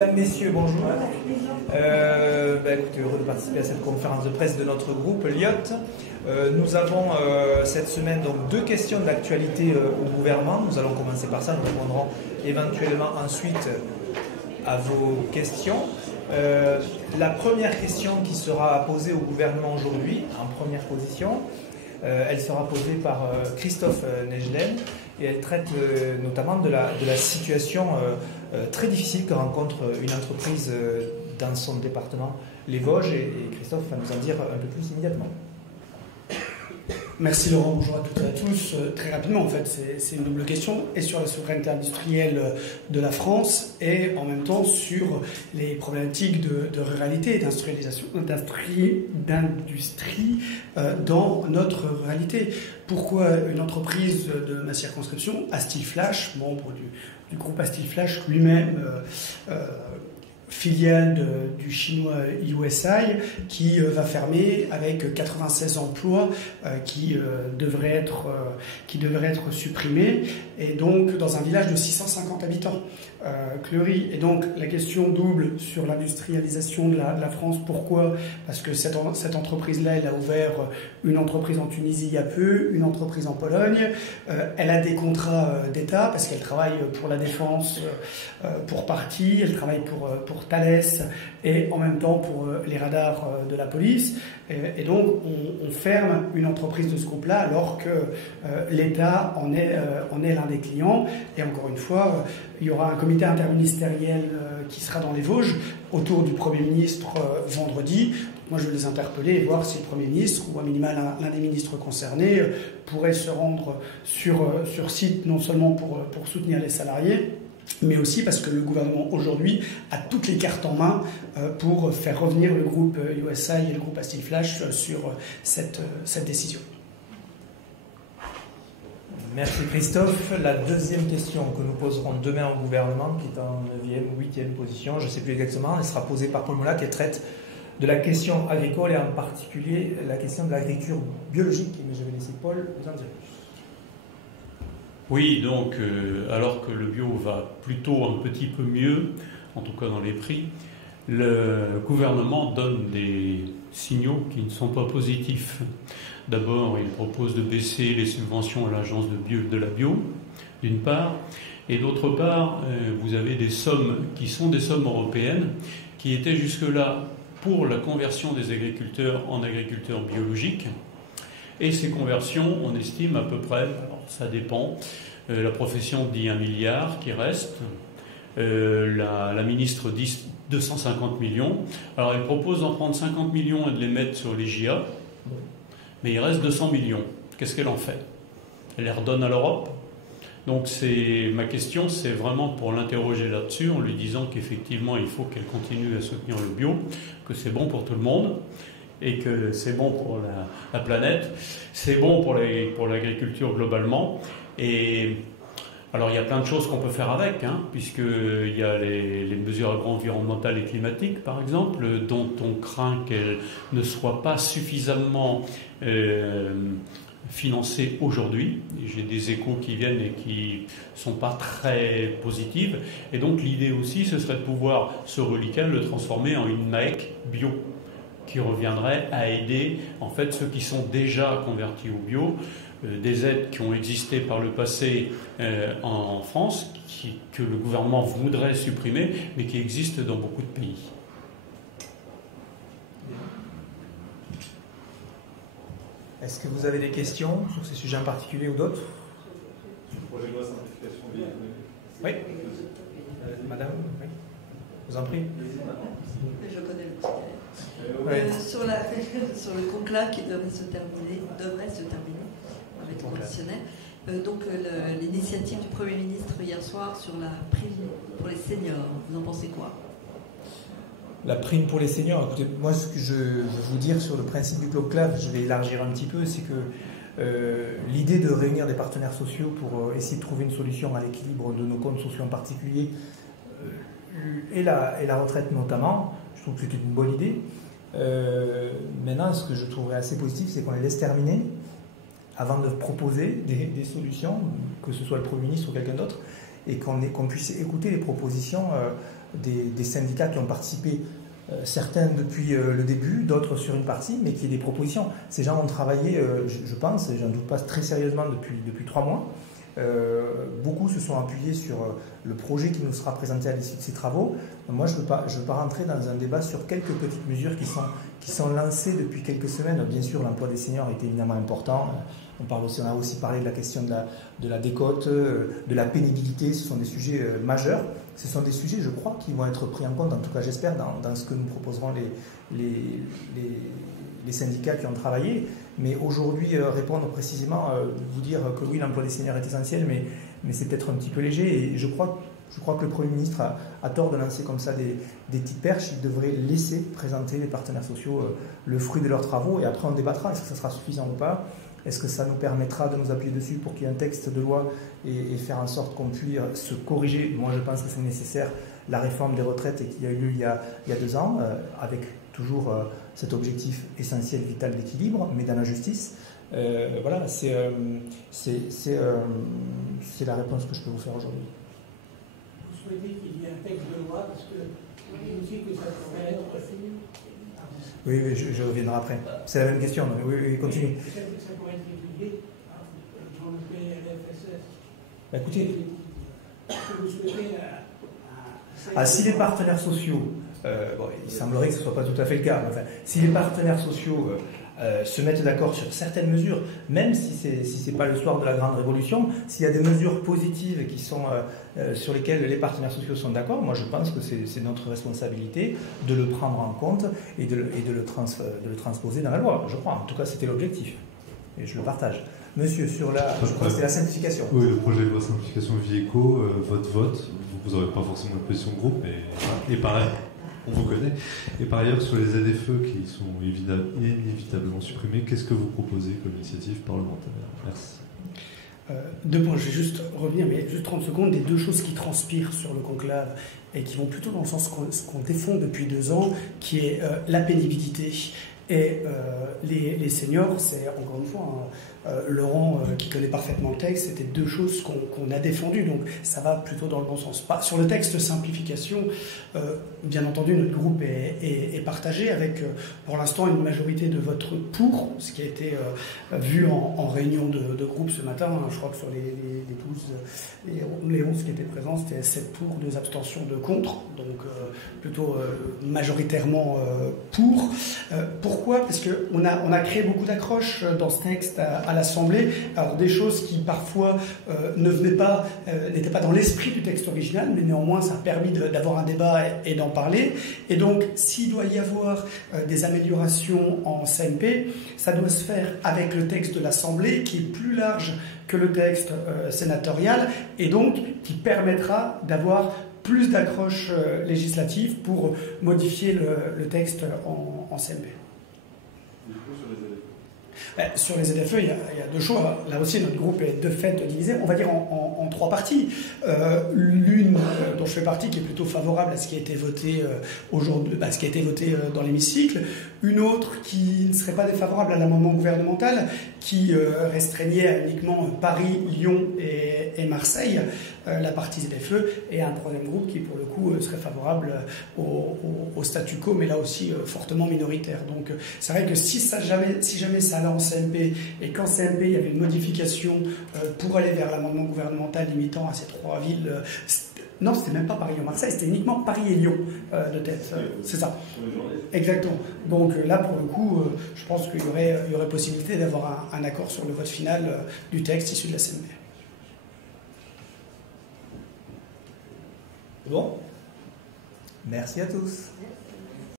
Mesdames, Messieurs, bonjour. Écoutez, heureux de participer à cette conférence de presse de notre groupe LIOT. Nous avons cette semaine donc deux questions d'actualité au gouvernement. Nous allons commencer par ça, nous répondrons éventuellement ensuite à vos questions. La première question qui sera posée au gouvernement aujourd'hui, en première position, elle sera posée par Christophe Nejlen et elle traite notamment de la situation très difficile que rencontre une entreprise dans son département, les Vosges, et Christophe va nous en dire un peu plus immédiatement. Merci Laurent, bonjour à toutes et à tous. Très rapidement, en fait, c'est une double question, et sur la souveraineté industrielle de la France, et en même temps sur les problématiques de ruralité et d'industrialisation, d'industrie dans notre ruralité. Pourquoi une entreprise de ma circonscription, Astil-Flash, membre du groupe Astil-Flash lui-même, filiale du chinois USI, qui va fermer avec 96 emplois qui devraient être supprimés, et donc dans un village de 650 habitants, Cleury. Et donc la question double sur l'industrialisation de la France. Pourquoi? Parce que cette entreprise-là, elle a ouvert une entreprise en Tunisie il y a peu, une entreprise en Pologne, elle a des contrats d'État parce qu'elle travaille pour la défense pour partie, elle travaille pour Thales et en même temps pour les radars de la police, et donc on ferme une entreprise de ce groupe-là alors que l'État en est l'un des clients. Et encore une fois, il y aura un comité interministériel qui sera dans les Vosges autour du Premier ministre vendredi. Moi, je vais les interpeller et voir si le Premier ministre ou à minima l'un des ministres concernés pourrait se rendre sur site, non seulement pour soutenir les salariés, mais aussi parce que le gouvernement aujourd'hui a toutes les cartes en main pour faire revenir le groupe USI et le groupe Astil-Flash sur cette décision. Merci Christophe. La deuxième question que nous poserons demain au gouvernement, qui est en 9e ou 8e position, je ne sais plus exactement, elle sera posée par Paul Molac, qui traite de la question agricole et en particulier la question de l'agriculture biologique. Mais je vais laisser Paul vous en dire plus. Oui, donc alors que le bio va plutôt un petit peu mieux, en tout cas dans les prix, le gouvernement donne des signaux qui ne sont pas positifs. D'abord, il propose de baisser les subventions à l'agence de la bio, d'une part, et d'autre part, vous avez des sommes qui sont des sommes européennes, qui étaient jusque-là pour la conversion des agriculteurs en agriculteurs biologiques. Et ces conversions, on estime à peu près, alors ça dépend, la profession dit 1 milliard qui reste, la ministre dit 250 millions. Alors elle propose d'en prendre 50 millions et de les mettre sur les JA, mais il reste 200 millions. Qu'est-ce qu'elle en fait? Elle les redonne à l'Europe? Donc ma question, c'est vraiment pour l'interroger là-dessus, en lui disant qu'effectivement il faut qu'elle continue à soutenir le bio, que c'est bon pour tout le monde, et que c'est bon pour la planète, c'est bon pour l'agriculture globalement. Et alors il y a plein de choses qu'on peut faire avec, puisqu'il y a les mesures agro-environnementales et climatiques, par exemple, dont on craint qu'elles ne soient pas suffisamment financées aujourd'hui. J'ai des échos qui viennent et qui ne sont pas très positifs. Et donc l'idée aussi, ce serait de pouvoir ce reliquat le transformer en une MAEC bio, qui reviendrait à aider en fait ceux qui sont déjà convertis au bio, des aides qui ont existé par le passé en France, que le gouvernement voudrait supprimer, mais qui existent dans beaucoup de pays. Est-ce que vous avez des questions sur ces sujets en particulier ou d'autres? Sur le projet de loi simplification des... Oui. Madame, oui. Vous en prie. Je connais le sujet. Ouais. Sur le conclave qui devrait se terminer avec le conditionnel. Donc l'initiative du Premier ministre hier soir sur la prime pour les seniors, vous en pensez quoi? La prime pour les seniors, écoutez, moi ce que je veux vous dire sur le principe du conclave, je vais élargir un petit peu, c'est que l'idée de réunir des partenaires sociaux pour essayer de trouver une solution à l'équilibre de nos comptes sociaux en particulier, et la retraite notamment, je trouve que c'était une bonne idée. Maintenant, ce que je trouverais assez positif, c'est qu'on les laisse terminer avant de proposer des solutions, que ce soit le Premier ministre ou quelqu'un d'autre, et qu'on puisse écouter les propositions des syndicats qui ont participé, certains depuis le début, d'autres sur une partie, mais qui est des propositions. Ces gens ont travaillé, je pense, et j'en doute pas, très sérieusement depuis 3 mois. Beaucoup se sont appuyés sur le projet qui nous sera présenté à l'issue de ces travaux. Moi, je ne veux pas rentrer dans un débat sur quelques petites mesures qui sont lancées depuis quelques semaines. Bien sûr, l'emploi des seniors est évidemment important. On a aussi parlé de la question de la décote, de la pénibilité. Ce sont des sujets majeurs. Ce sont des sujets, je crois, qui vont être pris en compte, en tout cas j'espère, dans ce que nous proposeront les syndicats qui ont travaillé. Mais aujourd'hui, répondre précisément, vous dire que oui, l'emploi des seniors est essentiel, mais c'est peut-être un petit peu léger. Et je crois que le Premier ministre a tort de lancer comme ça des petites perches. Il devrait laisser présenter les partenaires sociaux le fruit de leurs travaux, et après on débattra. Est-ce que ça sera suffisant ou pas? Est-ce que ça nous permettra de nous appuyer dessus pour qu'il y ait un texte de loi et faire en sorte qu'on puisse se corriger? Moi, je pense que c'est nécessaire, la réforme des retraites qui a eu lieu il y a 2 ans, avec toujours cet objectif essentiel, vital d'équilibre, mais dans la justice. Voilà, c'est la réponse que je peux vous faire aujourd'hui. Vous souhaitez qu'il y ait un texte de loi, parce que vous dites aussi que ça pourrait être... Oui, je reviendrai après. C'est la même question. Oui, continue. Ça pourrait être étudié dans le PLFSS. Écoutez, que vous souhaitez si les partenaires sociaux, il semblerait que ce ne soit pas tout à fait le cas, mais enfin, si les partenaires sociaux se mettent d'accord sur certaines mesures, même si ce n'est pas le soir de la grande révolution, s'il y a des mesures positives qui sont, sur lesquelles les partenaires sociaux sont d'accord, moi je pense que c'est notre responsabilité de le prendre en compte et de le transposer dans la loi, je crois. En tout cas, c'était l'objectif. Et je le partage. Monsieur, je crois que c'était la simplification. Oui, le projet de loi simplification Vieco, votre vote, vous n'aurez pas forcément une position de groupe, mais pareil, on vous connaît. Et par ailleurs, sur les ZFE qui sont inévitablement supprimés, qu'est-ce que vous proposez comme initiative parlementaire? Merci. 2 points, je vais juste revenir, mais juste 30 secondes, des 2 choses qui transpirent sur le conclave et qui vont plutôt dans le sens qu'on défend depuis 2 ans, qui est la pénibilité et les seniors. C'est encore une fois Laurent qui connaît parfaitement le texte, c'était 2 choses qu'on a défendues, donc ça va plutôt dans le bon sens. Sur le texte simplification, bien entendu notre groupe est partagé avec pour l'instant une majorité de votes pour, ce qui a été vu en réunion de groupe ce matin. Je crois que sur les 11 qui étaient présents, c'était 7 pour, 2 abstentions, 2 contre, donc plutôt majoritairement pour. Pourquoi? Parce qu'on a créé beaucoup d'accroches dans ce texte à l'Assemblée, alors des choses qui parfois n'étaient pas dans l'esprit du texte original, mais néanmoins ça a permis d'avoir un débat et d'en parler. Et donc s'il doit y avoir des améliorations en CMP, ça doit se faire avec le texte de l'Assemblée qui est plus large que le texte sénatorial et donc qui permettra d'avoir plus d'accroches législatives pour modifier le texte en CMP. Sur les ZFE, il y a 2 choix. Là aussi, notre groupe est de fait divisé, on va dire en 3 parties. L'une dont je fais partie, qui est plutôt favorable à ce qui a été voté aujourd'hui, ce qui a été voté dans l'hémicycle. Une autre qui ne serait pas défavorable à l'amendement gouvernemental, qui restreignait à uniquement Paris, Lyon et Marseille, la partie ZFE. Et un 3e groupe qui, pour le coup, serait favorable au statu quo, mais là aussi fortement minoritaire. Donc, c'est vrai que si jamais ça allait en CMP, et qu'en CMP il y avait une modification pour aller vers l'amendement gouvernemental limitant à ces 3 villes, non, c'était même pas Paris-Lyon-Marseille, c'était uniquement Paris et Lyon de tête, c'est ça. Exactement. Donc là, pour le coup, je pense qu'il y aurait possibilité d'avoir un accord sur le vote final du texte issu de la CMP. Bon, merci à tous. Merci.